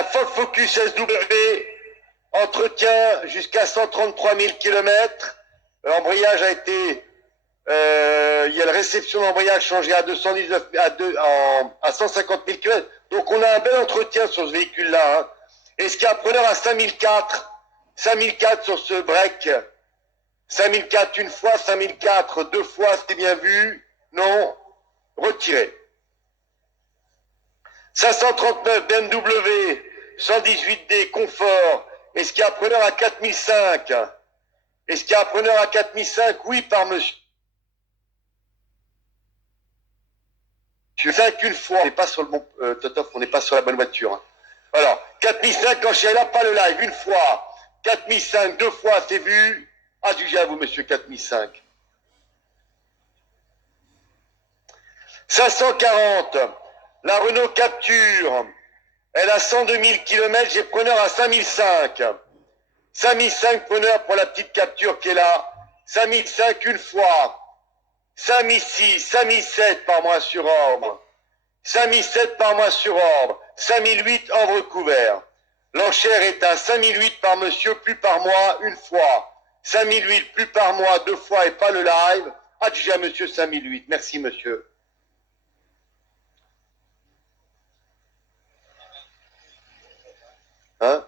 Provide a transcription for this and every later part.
un Ford Focus SW, entretien jusqu'à 133 000 km. L'embrayage a été, il y a la réception d'embrayage changée à 219, à 150 000 km. Donc on a un bel entretien sur ce véhicule-là. Hein. Est-ce qu'il y a un preneur à 5004 sur ce break? 5004 une fois, 5004 deux fois, c'est bien vu. Non, retiré. 539 BMW, 118D confort. Est-ce qu'il y a un preneur à 4005? Est-ce qu'il y a un preneur à 4005? Oui, par monsieur. 5 une fois. On n'est pas sur le bon Totof, on n'est pas sur la bonne voiture. Hein. Alors, 4005, quand je suis là, pas le live, une fois. 4005, deux fois, c'est vu. Adjugé à vous, monsieur 4005. 540, la Renault Capture. Elle a 102 000 km, j'ai preneur à 5005. 5005 preneur pour la petite Capture qui est là. 5005 une fois. 5006, 5007 par mois sur ordre. 5007 par mois sur ordre. 5008 ordre couvert. L'enchère est à 5008 par monsieur, plus par mois une fois. 5008 plus par mois deux fois et pas le live. Adjugé à monsieur 5008. Merci monsieur. Hein?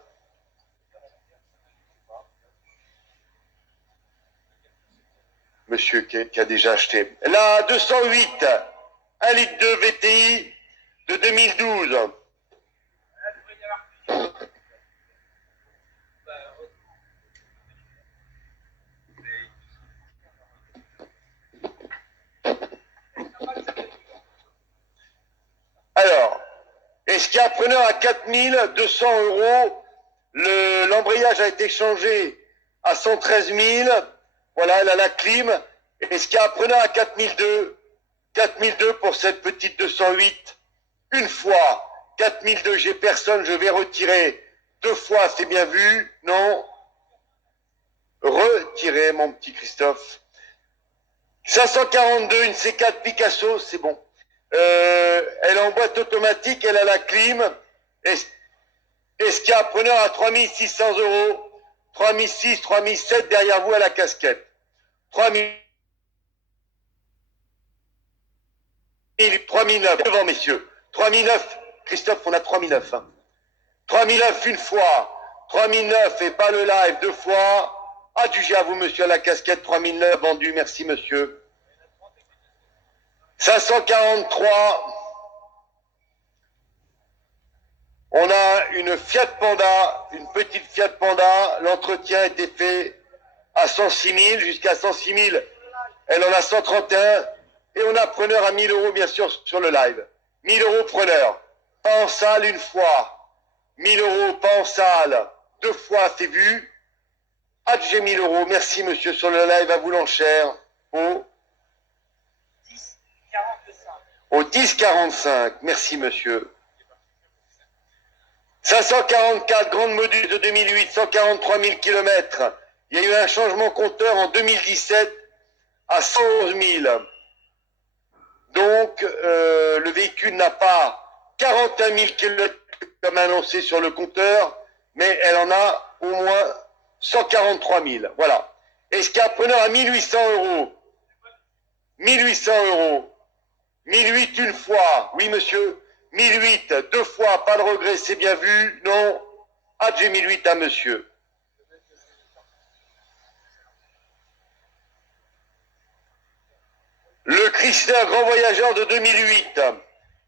Monsieur qui a déjà acheté. La 208, 1 litre de VTI de 2012. Alors, est-ce qu'il y a un preneur à 4200 €? L'embrayage a été changé à 113 000. Voilà, elle a la clim. Est-ce qu'il y a un preneur à 4002? 4002 pour cette petite 208. Une fois. 4002, j'ai personne, je vais retirer. Deux fois, c'est bien vu. Non. Retirer, mon petit Christophe. 542, une C4 Picasso, c'est bon. Elle est en boîte automatique, elle a la clim. Est-ce qu'il y a un preneur à 3600 €? 3006, 3007 derrière vous à la casquette. 3009 devant messieurs. 3009, Christophe, on a 3009. Hein. 3009 une fois. 3009 et pas le live deux fois. Adjugé à vous monsieur à la casquette. 3009 vendu, merci monsieur. 543. On a une Fiat Panda, une petite Fiat Panda. L'entretien a été fait à 106 000, jusqu'à 106 000. Elle en a 131. Et on a preneur à 1000 € bien sûr sur le live. 1000 € preneur. Pas en salle une fois. 1000 € pas en salle. Deux fois c'est vu. Adjugé 1000 €. Merci monsieur sur le live à vous l'enchère. Au 10,45. Merci monsieur. 544 grande module de 2008, 143 000 km. Il y a eu un changement compteur en 2017 à 111 000. Donc, le véhicule n'a pas 41 000 km comme annoncé sur le compteur, mais elle en a au moins 143 000. Voilà. Est-ce qu'il y a un preneur à 1800 €? 1800 €. 1008 une fois. Oui, monsieur. 1008 deux fois. Pas de regret, c'est bien vu. Non. Adjugé 1008 à monsieur. Le Chrysler Grand Voyageur de 2008.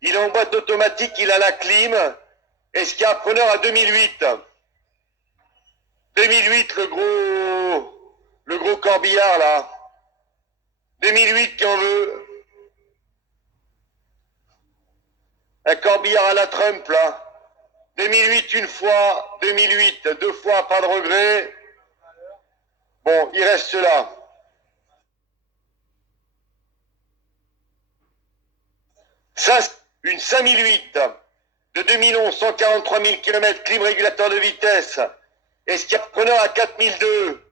Il est en boîte automatique, il a la clim. Est-ce qu'il y a un preneur à 2008? 2008, le gros corbillard là. 2008 qui en veut. Un corbillard à la Trump là. 2008 une fois, 2008 deux fois, pas de regret. Bon, il reste là. Ça, une 5008 de 2011, 143 000 km, clim régulateur de vitesse. Est-ce qu'il y a preneur à 4002?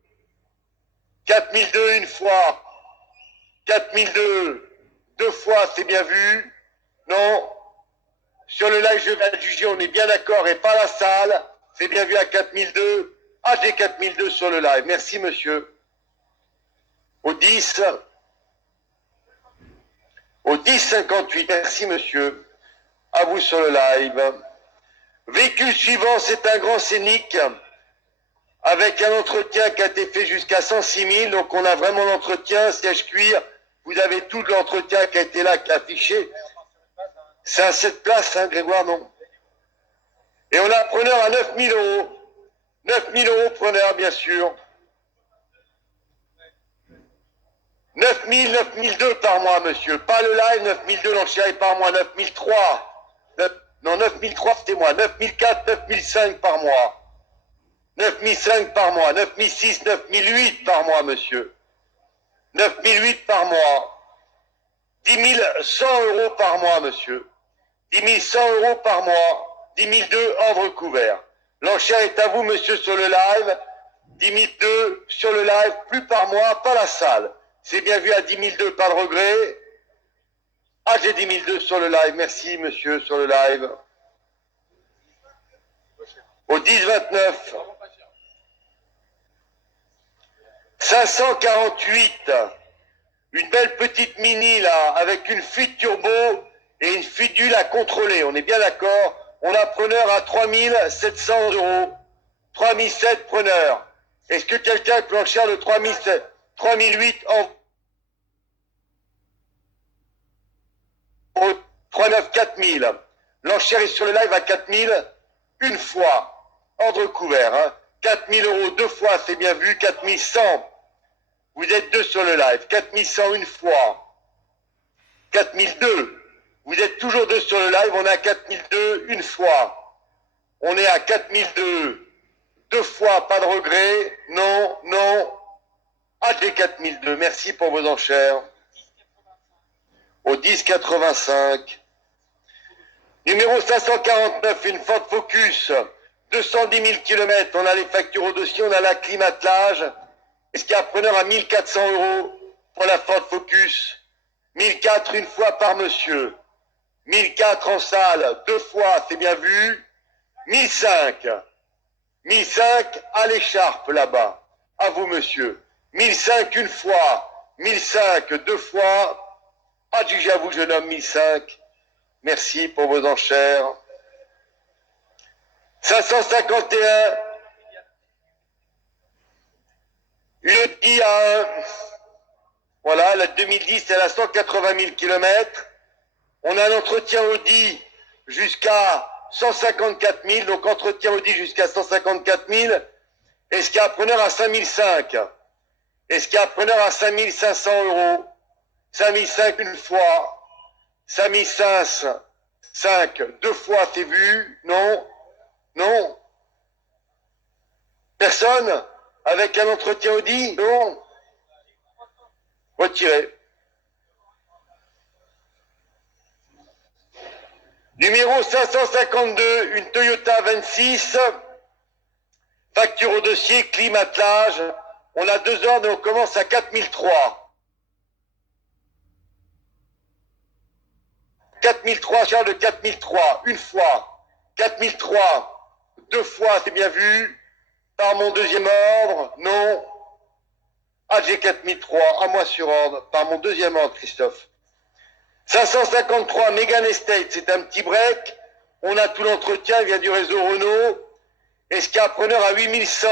4002 une fois. 4002 deux fois, c'est bien vu. Non. Sur le live, je vais adjuger, on est bien d'accord, et pas la salle. C'est bien vu à 4002. Ah, j'ai 4002 sur le live. Merci, monsieur. Au 10. Au 10,58. Merci, monsieur. À vous sur le live. Véhicule suivant, c'est un grand scénic avec un entretien qui a été fait jusqu'à 106 000. Donc, on a vraiment l'entretien, siège cuir. Vous avez tout l'entretien qui a été là, qui est affiché. C'est à 7 places, hein, Grégoire, non? Et on a un preneur à 9 000 euros. 9 000 euros preneur, bien sûr. 9 000, 9 002 par mois, monsieur. Pas le live, 9 002 l'enchère par mois, 9 003. Non, 9 003, c'était moi. 9 004, 9 005 par mois. 9 005 par mois. 9 006, 9 008 par mois, monsieur. 9 008 par mois. 10 100 euros par mois, monsieur. 10 100 euros par mois. 10 002 ordre couvert. L'enchère est à vous, monsieur, sur le live. 10 002 sur le live, plus par mois, pas la salle. C'est bien vu à 10 002, pas de regret. Ah, j'ai 10 002 sur le live. Merci, monsieur, sur le live. Au 10-29. 548. Une belle petite mini, là, avec une fuite turbo et une fuite d'huile à contrôler. On est bien d'accord? On a preneur à 3 700 euros. 3 700 preneur. Est-ce que quelqu'un peut enchère le 3 700 3008 en 39 4000. L'enchère est sur le live à 4000 une fois. Ordre couvert. Hein. 4000 euros deux fois, c'est bien vu. 4100. Vous êtes deux sur le live. 4100 une fois. 4002. Vous êtes toujours deux sur le live. On est à 4002 une fois. On est à 4002 deux fois. Pas de regret. Non, non. Ah, j'ai 4002. Merci pour vos enchères. Au 10,85. Numéro 549, une Ford Focus, 210 000 km. On a les factures au dossier, on a la clim attelage. Est-ce qu'il y a un preneur à 1400 euros pour la Ford Focus? 1004 une fois par monsieur. 1004 en salle, deux fois, c'est bien vu. 1005. 1005 à l'écharpe là-bas. À vous, monsieur. 1005 une fois. 1005 deux fois. Adjugé à vous, jeune homme, 1005. Merci pour vos enchères. 551. Une Audi A1. Voilà, la 2010, elle a 180 000 km. On a un entretien Audi jusqu'à 154 000. Donc, entretien Audi jusqu'à 154 000. Est-ce qu'il y a un preneur à 5005? Est-ce qu'il y a un preneur à 5500 euros? 5005 une fois. 5005 deux fois, c'est vu? Non? Non? Personne? Avec un entretien Audi? Non? Retiré. Numéro 552, une Toyota 26. Facture au dossier, clim, attelage. On a 2 ordres et on commence à 4003. 4003, charge de 4003, une fois. 4003, deux fois, c'est bien vu. Par mon deuxième ordre, non. Ah, j'ai 4003, à moi sur ordre. Par mon deuxième ordre, Christophe. 553, Mégane Estate, c'est un petit break. On a tout l'entretien, il vient du réseau Renault. Est-ce qu'il y a un preneur à 8100?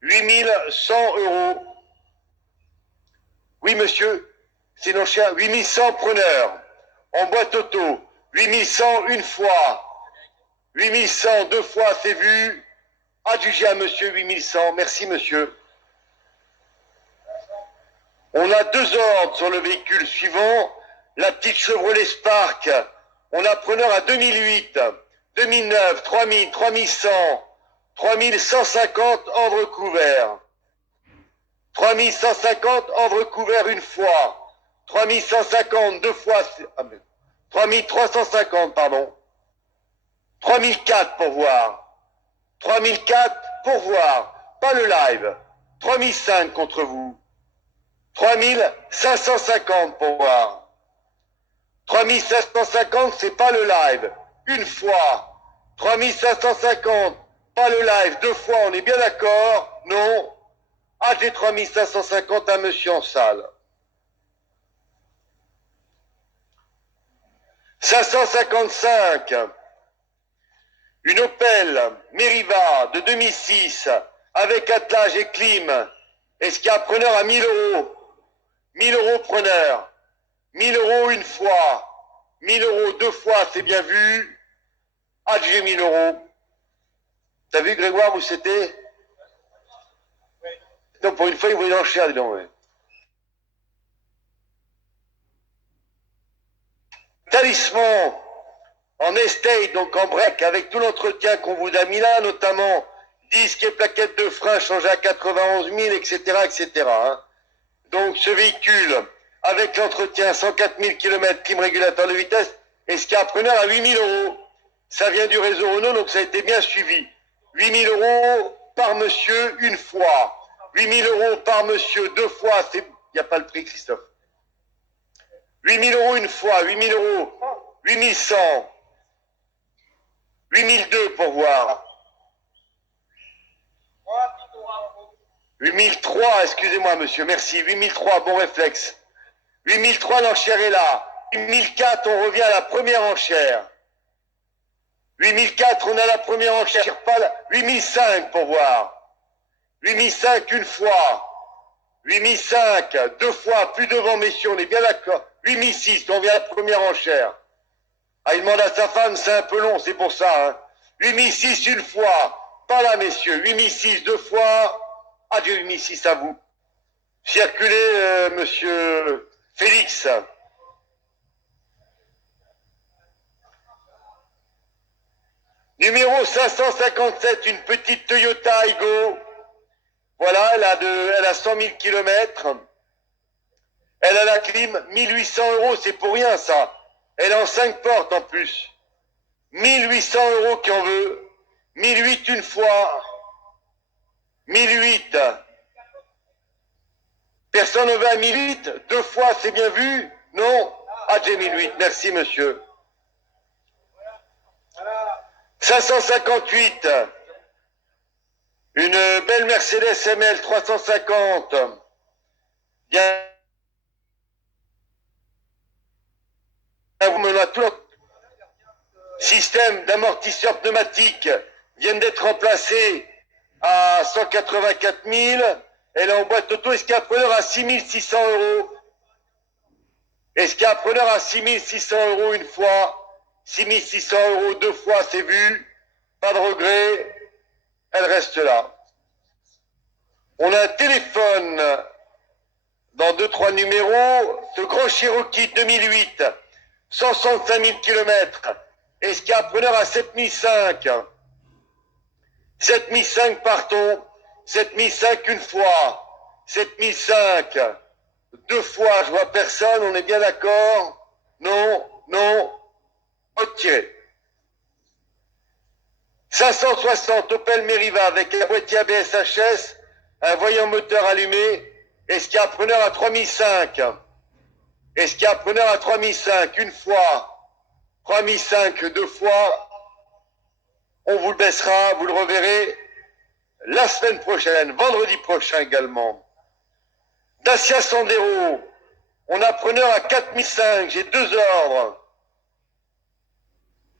8100 euros. Oui, monsieur, c'est l'enchère. 8100 preneurs. En boîte auto, 8100 une fois, 8100 deux fois, c'est vu. Adjugé à monsieur 8100, merci monsieur. On a 2 ordres sur le véhicule suivant, la petite Chevrolet Spark. On a preneur à 2008, 2009, 3000, 3100, 3150 ordre couvert. 3150 ordre couvert une fois. 3150 deux fois. 3350, pardon. 3004 pour voir. 3004 pour voir. Pas le live. 3005 contre vous. 3550 pour voir. 3550, c'est pas le live. Une fois. 3550, pas le live. Deux fois, on est bien d'accord? Non. Ah, j'ai 3550 à monsieur en salle. 555. Une Opel Meriva de 2006 avec attelage et clim. Est-ce qu'il y a un preneur à 1000 euros? 1000 euros preneur. 1000 euros une fois. 1000 euros deux fois, c'est bien vu. Ah, j'ai 1000 euros. T'as vu, Grégoire, où c'était? Non, pour une fois, il voulait l'enchère, dis donc. Ouais. Talisman en estate, donc en break, avec tout l'entretien qu'on vous a mis là, notamment disque et plaquettes de frein changées à 91 000, etc., etc. Hein. Donc ce véhicule, avec l'entretien 104 000 km, clim régulateur de vitesse, est-ce qu'il y a un preneur à 8 000 euros? Ça vient du réseau Renault, donc ça a été bien suivi. 8 000 euros par monsieur une fois. 8 000 euros par monsieur deux fois, il n'y a pas le prix, Christophe. 8 000 euros une fois, 8 000 euros, 8 100, 8 002 pour voir. 8 003, excusez-moi monsieur, merci. 8 003, bon réflexe. 8 003, l'enchère est là. 8 004, on revient à la première enchère. 8 004, on a la première enchère, pas la... 8 005 pour voir. 8 005 une fois. 8 005, deux fois, plus devant messieurs, on est bien d'accord. 8 006, on vient à la première enchère. Ah, il demande à sa femme, c'est un peu long, c'est pour ça. Hein. 8 006 une fois, pas là messieurs. 8 006 deux fois. Ah, j'ai 8 006 à vous. Circulez, monsieur Félix. Numéro 557, une petite Toyota Aygo. Voilà, elle a 100 000 km. Elle a la clim, 1800 euros, c'est pour rien ça. Elle est en 5 portes en plus. 1800 euros qui en veut. 1008 une fois. 1008. Personne ne veut à 1008? Deux fois, c'est bien vu? Non? Ah, j'ai 1008, merci monsieur. 558. Une belle Mercedes ML 350. Bien. Tout le système d'amortisseur pneumatique vient d'être remplacé à 184 000. Elle est en boîte auto. Est-ce qu'il y a un preneur à 6 600 euros? Est-ce qu'il y a un preneur à 6 600 euros une fois? 6 600 euros deux fois, c'est vu. Pas de regret. Elle reste là. On a un téléphone dans 2-3 numéros. Ce grand Cherokee 2008, 165 000 km. Est-ce qu'il y a un preneur à 7005? 7005 partons. 7005 une fois. 7005 deux fois. Je vois personne. On est bien d'accord? Non, non. Retiré. 560 Opel Meriva avec un boîtier ABS HS, un voyant moteur allumé. Est-ce qu'il y a un preneur à 3005? Est-ce qu'il y a un preneur à 3005 une fois? 3005 deux fois? On vous le baissera, vous le reverrez la semaine prochaine, vendredi prochain également. Dacia Sandero, on a preneur à 4005, j'ai deux ordres.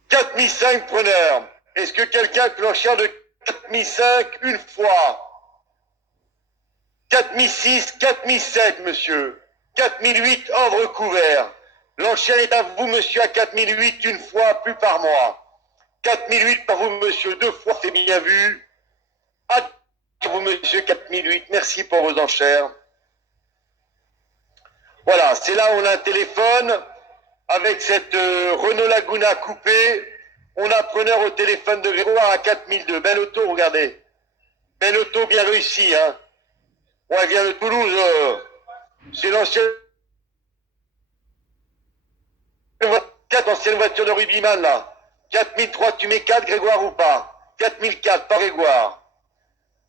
4005 preneurs. Est-ce que quelqu'un peut l'enchère de 4005 une fois? 4006, 4007, monsieur. 4008 hors recouvert. L'enchère est à vous, monsieur, à 4008 une fois, plus par mois. 4008 par vous, monsieur, deux fois, c'est bien vu. À vous, monsieur, 4008. Merci pour vos enchères. Voilà, c'est là où on a un téléphone avec cette Renault Laguna coupée. On a preneur au téléphone de Grégoire à 4002. Belle auto, regardez. Belle auto, bien réussie, hein. Ouais, elle vient de Toulouse. C'est l'ancienne voiture de Rubiman, là. 4003, tu mets 4, Grégoire, ou pas? 4004, pas Grégoire.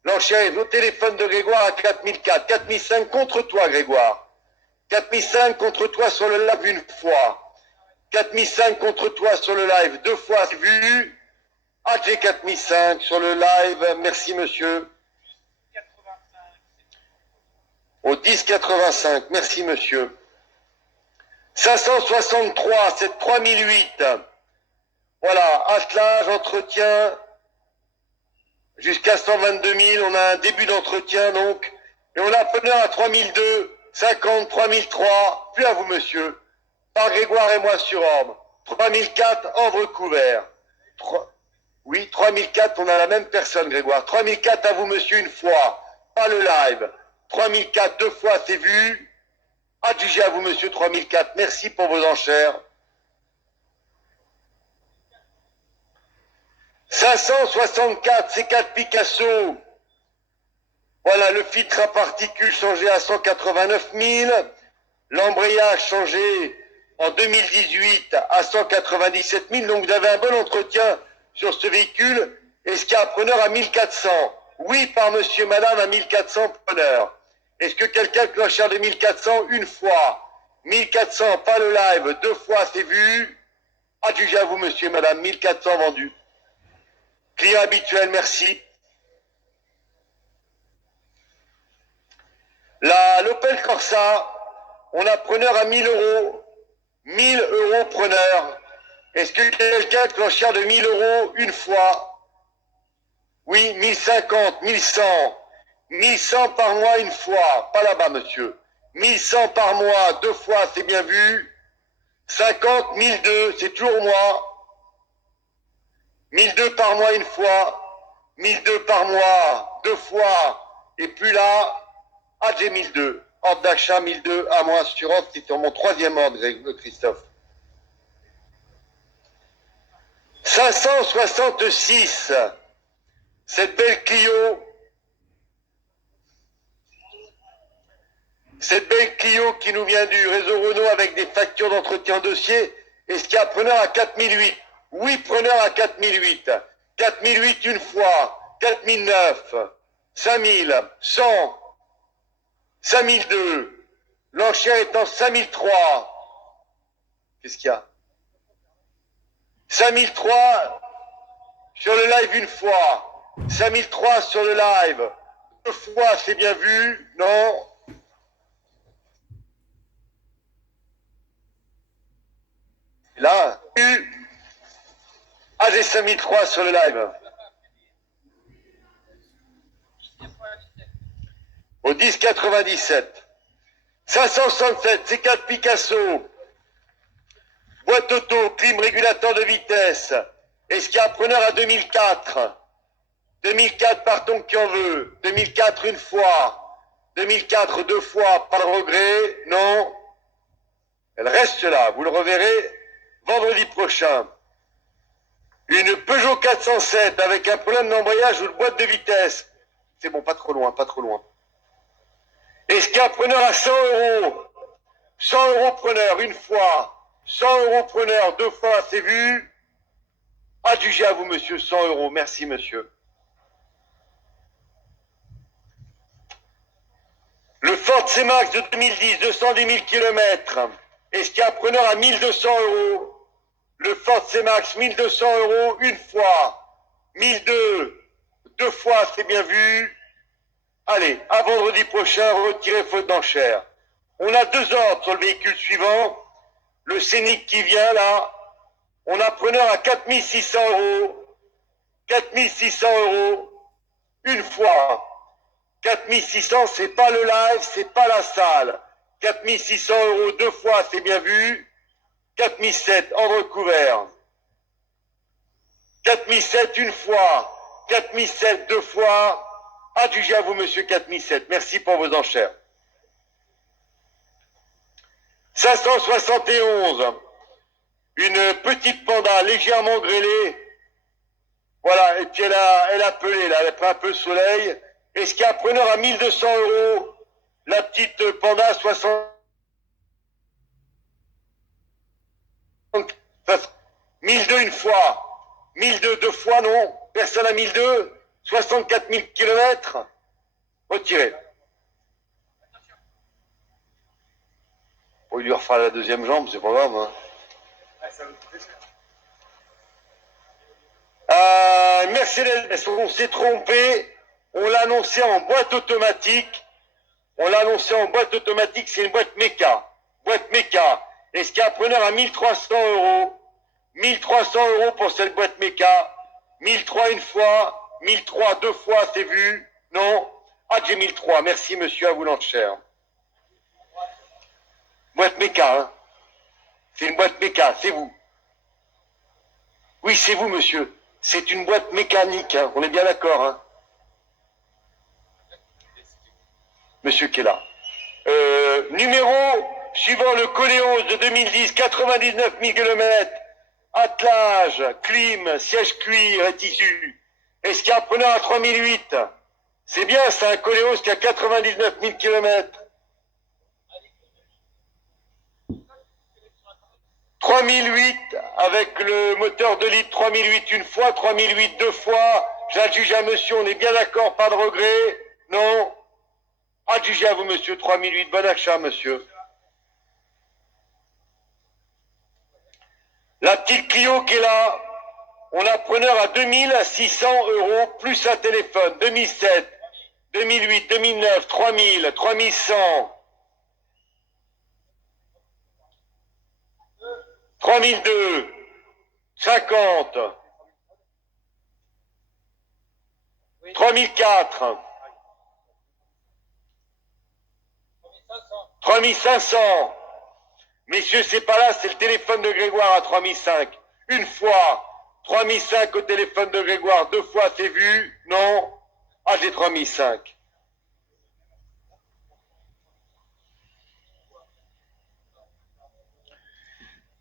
L'enchère est au téléphone de Grégoire à 4004. 4005 contre toi, Grégoire. 4005 contre toi sur le lac une fois. 4005 contre toi sur le live, 2 fois vu. Ah, j'ai 4005 sur le live, merci monsieur. Au 10,85, merci monsieur. 563, c'est 3008. Voilà, attelage, entretien, jusqu'à 122 000, on a un début d'entretien donc. Et on a un preneur à 3002, 50, 3003, puis à vous monsieur. Par Grégoire et moi sur Orbe. 3004, ordre couvert. Oui, 3004, on a la même personne Grégoire. 3004 à vous monsieur une fois, pas le live. 3004 deux fois, c'est vu. Adjugé à vous monsieur 3004, merci pour vos enchères. 564, c'est 4 Picasso. Voilà, le filtre à particules changé à 189 000. L'embrayage changé en 2018 à 197 000. Donc vous avez un bon entretien sur ce véhicule. Est-ce qu'il y a un preneur à 1400? Oui, par monsieur, madame, à 1400 preneurs. Est-ce que quelqu'un clochard de 1400 une fois? 1400, pas le live, 2 fois, c'est vu. Adjugé à vous, monsieur, madame, 1400 vendus. Client habituel, merci. L'Opel Corsa, on a preneur à 1000 euros. 1000 euros preneur. Est-ce que quelqu'un clochard de 1000 euros une fois? Oui, 1050, 1100. 1100 par mois une fois. Pas là-bas, monsieur. 1100 par mois, 2 fois, c'est bien vu. 50, 1002, c'est toujours moi. 1002 par mois une fois. 1002 par mois, 2 fois. Et puis là, j'ai 1002. Ordre d'achat 1002 à moi assurance, c'est sur mon 3e ordre, Christophe. 566. Cette belle Clio qui nous vient du réseau Renault avec des factures d'entretien dossier, est-ce qu'il y a preneur à 4008? Oui, preneur à 4008. 4008 une fois, 4009, 5000, 100, 5002. L'enchère est en 5003. Qu'est-ce qu'il y a? 5003 sur le live une fois. 5003 sur le live. 2 fois, c'est bien vu. Non. Là, j'ai 5003 sur le live. Au 10,97. 567, c'est 4 Picasso. Boîte auto, clim régulateur de vitesse. Est-ce qu'il y a un preneur à 2004? 2004 partons qui en veut. 2004 une fois. 2004 2 fois, pas de regret. Non. Elle reste là, vous le reverrez vendredi prochain. Une Peugeot 407 avec un problème d'embrayage ou de boîte de vitesse. C'est bon, pas trop loin, pas trop loin. Est-ce qu'il y a un preneur à 100 euros? 100 euros preneur une fois. 100 euros preneur 2 fois, c'est vu. Adjugé à vous, monsieur, 100 euros. Merci, monsieur. Le Ford C-Max de 2010, 210 000 km. Est-ce qu'il y a un preneur à 1200 euros? Le Ford C-Max, 1200 euros une fois. 1002, 2 fois, c'est bien vu. Allez, à vendredi prochain, retirez faute d'enchère. On a 2 ordres sur le véhicule suivant. Le Scénic qui vient là. On a preneur à 4600 euros. 4600 euros une fois. 4600, c'est pas le live, c'est pas la salle. 4600 euros 2 fois, c'est bien vu. 4007, ordre couvert. 4007 une fois. 4007 2 fois. Adjugé à vous, monsieur 4007. Merci pour vos enchères. 571. Une petite panda légèrement grêlée. Voilà, et puis elle a pelé, là, elle a pris un peu le soleil. Est-ce qu'il y a un preneur à 1200 euros? La petite panda 60. 1002 une fois. 1002 deux fois, non. Personne à 1002. 64 000 km. Retiré. Bon, il lui refera la deuxième jambe, c'est pas grave. Hein. Mercedes, on s'est trompé. On l'a annoncé en boîte automatique. On l'a annoncé en boîte automatique, c'est une boîte méca. Boîte méca. Est-ce qu'il y a un preneur à 1300 euros? 1300 euros pour cette boîte méca. 1003 une fois, 1003 deux fois, c'est vu? Non? Ah, j'ai 1003. Merci, monsieur, à vous l'enchère. Boîte méca, hein? C'est une boîte méca, c'est vous. Oui, c'est vous, monsieur. C'est une boîte mécanique, hein? On est bien d'accord, hein? Monsieur qui est là. Numéro suivant le Coléos de 2010, 99 000 km, attelage, clim, siège cuir et tissu. Est-ce qu'il y a un preneur à 3008? C'est bien, c'est un Coléos qui a 99 000 km. 3008 avec le moteur de litre, 3008 une fois, 3008 deux fois. J'adjuge à monsieur, on est bien d'accord, pas de regret? Non? Adjugé à vous, monsieur, 3008. Bon achat, monsieur. La petite Clio qui est là, on a preneur à 2600 euros plus un téléphone. 2007, 2008, 2009, 3000, 3100, 3002, 50, 3004, 3500. Messieurs, c'est pas là, c'est le téléphone de Grégoire à 3005. Une fois, 3005 au téléphone de Grégoire, deux fois, c'est vu? Non? Ah, j'ai 3005.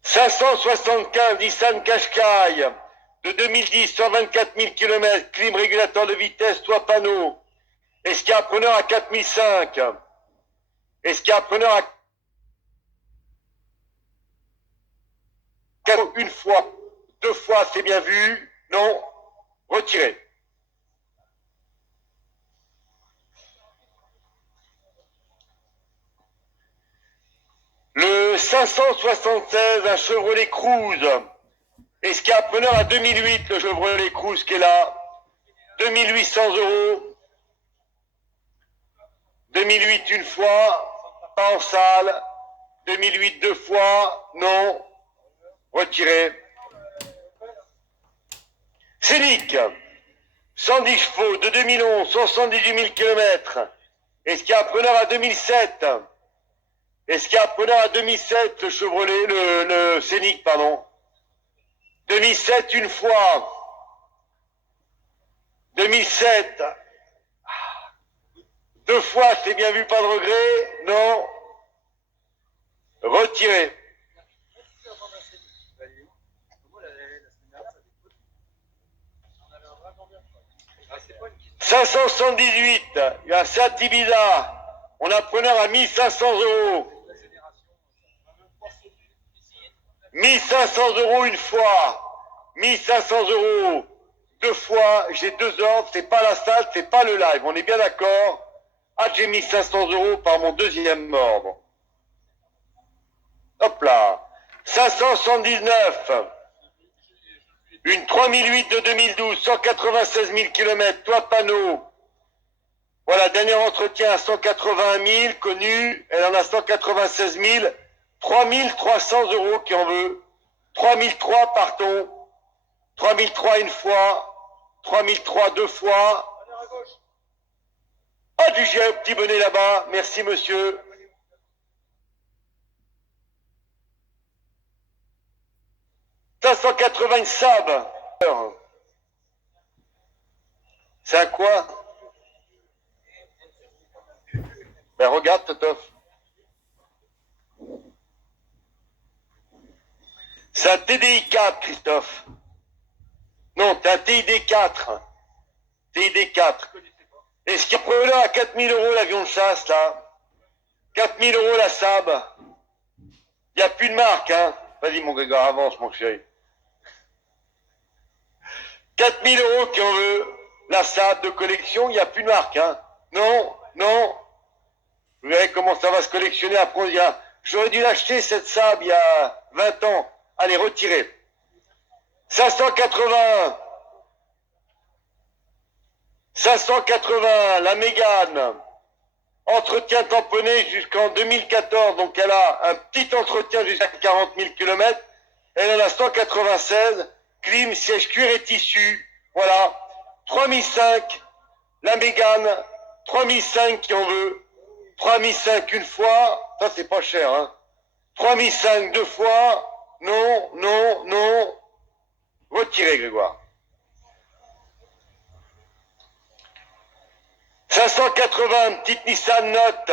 « 575 Nissan Qashqai de 2010, 124 000 km, clim, régulateur de vitesse, toit panneau. Est-ce qu'il y a un preneur à 4005? Est-ce qu'il y a un preneur à une fois, deux fois, c'est bien vu? Non? Retiré. Le 576, un Chevrolet Cruze. Est-ce qu'il y a un preneur à 2008, le Chevrolet Cruze qui est là? 2800 euros. 2008 une fois, pas en salle. 2008 deux fois, non. Retiré. Scénic, 110 chevaux de 2011, 78 000 km. Est-ce qu'il y a un preneur à 2007? Est-ce qu'il y a un preneur à 2007, le Chevrolet, le Scénic, pardon? 2007 une fois. 2007. Deux fois, c'est bien vu, pas de regret? Non. Retiré. 578, il y a un Seat Ibiza. On a preneur à 1500 euros. 1500 euros une fois. 1500 euros deux fois. J'ai deux ordres. C'est pas la salle, c'est pas le live. On est bien d'accord? Ah, j'ai 1500 euros par mon deuxième ordre. Hop là. 579. Une 3008 de 2012, 196 000 km, toit panneau. Voilà, dernier entretien à 180 000, connu. Elle en a 196 000. 3300 euros qui en veut. 3003, partons. 3003 une fois. 3003 deux fois. Ah, du j'ai un petit bonnet là-bas. Merci, monsieur. « 580 Saab. C'est un quoi? Ben regarde, Totof. C'est un TDI 4, Christophe. Non, c'est un TID 4. TID 4. Est-ce qu'il y a preneur à 4000 euros l'avion de chasse, là? 4000 euros la Saab. Il n'y a plus de marque, hein? Vas-y, mon Grégoire, avance, mon chéri. 4000 euros qui en veut. La Saab de collection, il n'y a plus de marque, hein? Non, non. Vous verrez comment ça va se collectionner après. J'aurais dû l'acheter, cette Saab, il y a 20 ans. Allez, retirez. 580. 580, la Mégane. Entretien tamponné jusqu'en 2014. Donc elle a un petit entretien jusqu'à 40 000 km. Elle en a 196. Clim, siège cuir et tissu. Voilà. 3005. La Mégane. 3005 qui en veut. 3005 une fois. Ça, c'est pas cher, hein. 3005 deux fois. Non, non, non. Retirez, Grégoire. 580, petite Nissan Note.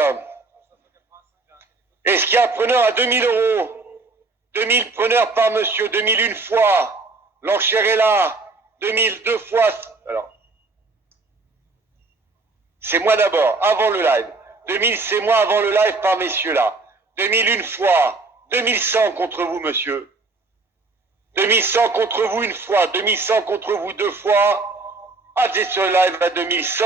Est-ce qu'il y a un preneur à 2000 euros? 2000 preneurs par monsieur, 2000 une fois. L'enchère est là. 2000 deux fois. Alors, c'est moi d'abord, avant le live. 2000, c'est moi avant le live par messieurs là. 2000 une fois. 2100 contre vous, monsieur. 2100 contre vous une fois. 2100 contre vous deux fois. Ah, c'est sur le live à 2100.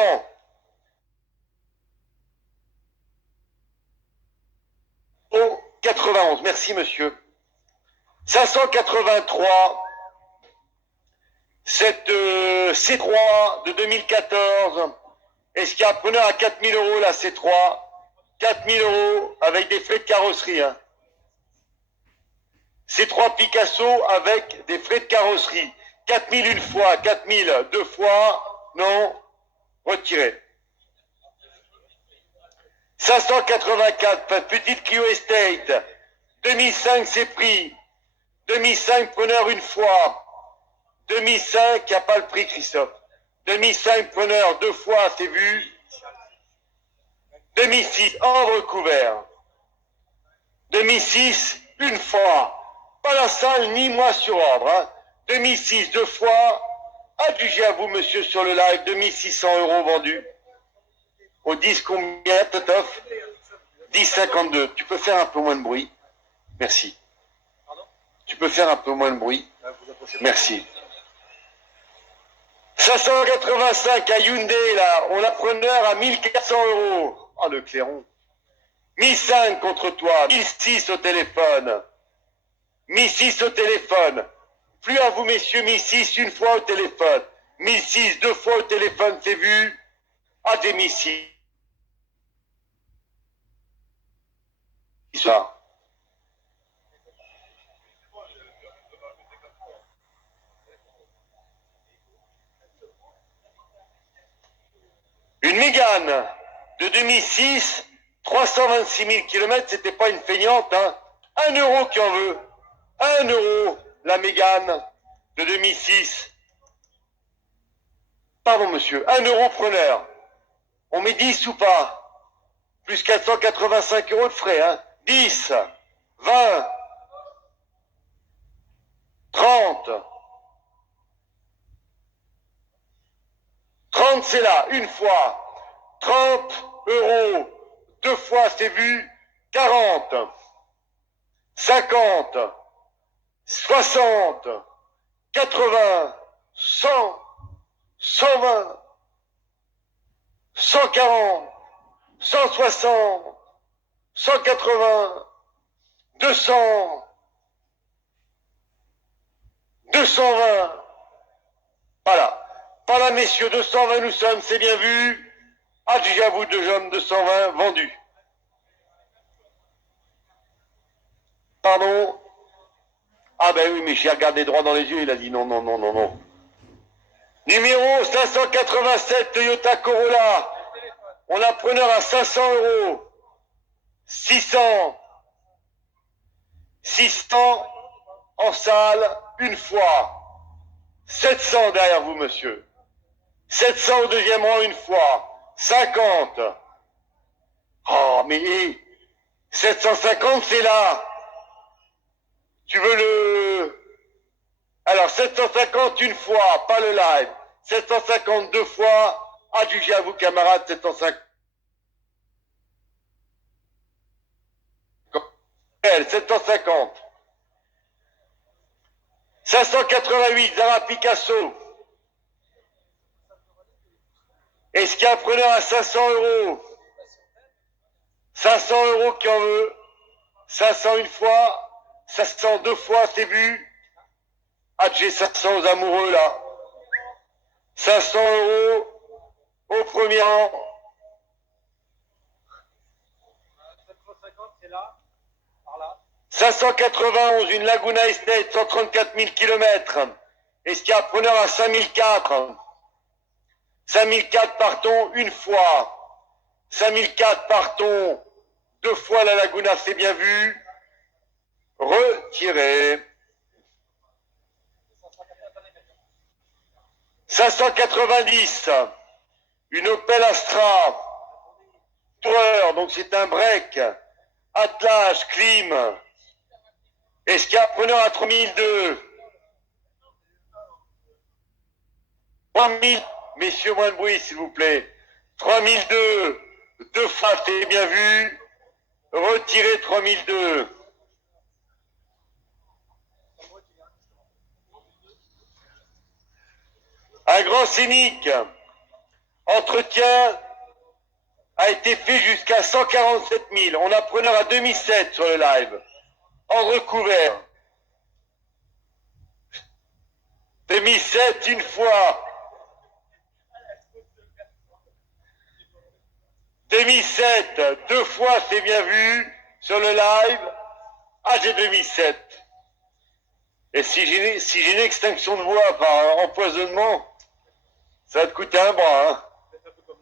Oh, 91, merci monsieur. 583, cette C3 de 2014. Est-ce qu'il y a un preneur à 4000 euros la C3? 4000 euros avec des frais de carrosserie. Hein. C3 Picasso avec des frais de carrosserie. 4000 une fois, 4000 deux fois, non, retirez. 584, petite Clio Estate. 2005 c'est pris. 2005 preneur une fois. 2005, il n'y a pas le prix Christophe. 2005 preneur deux fois, c'est vu. 2006 en recouvert. 2006 une fois. Pas la salle ni moi sur ordre. Hein. 2006 deux fois. Adjugé à vous monsieur sur le live. 2600 euros vendus. Au 10 combien, Totof? 10,52. Tu peux faire un peu moins de bruit? Merci. Tu peux faire un peu moins de bruit? Merci. 585 à Hyundai, là. On a preneur à 1400 euros. Oh, le clairon. 1005 contre toi. 1006 au téléphone. 1006 au téléphone. Plus à vous, messieurs. 1006 une fois au téléphone. 1006 deux fois au téléphone, c'est vu. Ah, des 1006. Ça. Une Mégane de 2006, 326 000 km, c'était pas une feignante, hein. 1 euro qui en veut. 1 euro, la Mégane de 2006. Pardon, monsieur. 1 euro preneur. On met 10 ou pas? Plus 485 euros de frais, hein. 10, 20, 30. 30, c'est là, une fois. 30 euros, deux fois, c'est vu. 40, 50, 60, 80, 100, 120, 140, 160, 180, 200, 220. Voilà. Par là, messieurs, 220 nous sommes, c'est bien vu. Ah, j'avoue, deux hommes, 220 vendus. Pardon? Ah ben oui, mais j'ai regardé droit dans les yeux, il a dit non, non, non, non, non. Numéro 587 Toyota Corolla. On a preneur à 500 euros. 600. 600 en salle, une fois. 700 derrière vous, monsieur. 700 au deuxième rang, une fois. 50. Oh, mais 750, c'est là. Tu veux le... Alors, 750 une fois, pas le live. 750 deux fois, adjugé à vous, camarades, 750. 750. 588, Zara Picasso. Est-ce qu'il y a un preneur à 500 euros? 500 euros qui en veut? 500 une fois, 500 deux fois, c'est vu. Ah, j'ai 500 aux amoureux, là. 500 € au premier rang. 591, une Laguna Estate, 134 000 km. Est-ce qu'il y a un preneur à 5004? 5004 partons une fois. 5004 partons deux fois la Laguna, c'est bien vu. Retiré. 590, une Opel Astra. Tourer, donc c'est un break. Attelage, clim. Est-ce qu'il y a un preneur à 3002? 3000, messieurs, moins de bruit, s'il vous plaît. 3002, deux fois, c'est bien vu. Retirez 3002. Un grand scénic. Entretien a été fait jusqu'à 147 000. On a preneur à 2007 sur le live. En recouvert. 2007 une fois. 2007 deux fois, c'est bien vu sur le live. Ah, j'ai 2007. Et si j'ai une extinction de voix par empoisonnement, ça va te coûter un bras. Hein.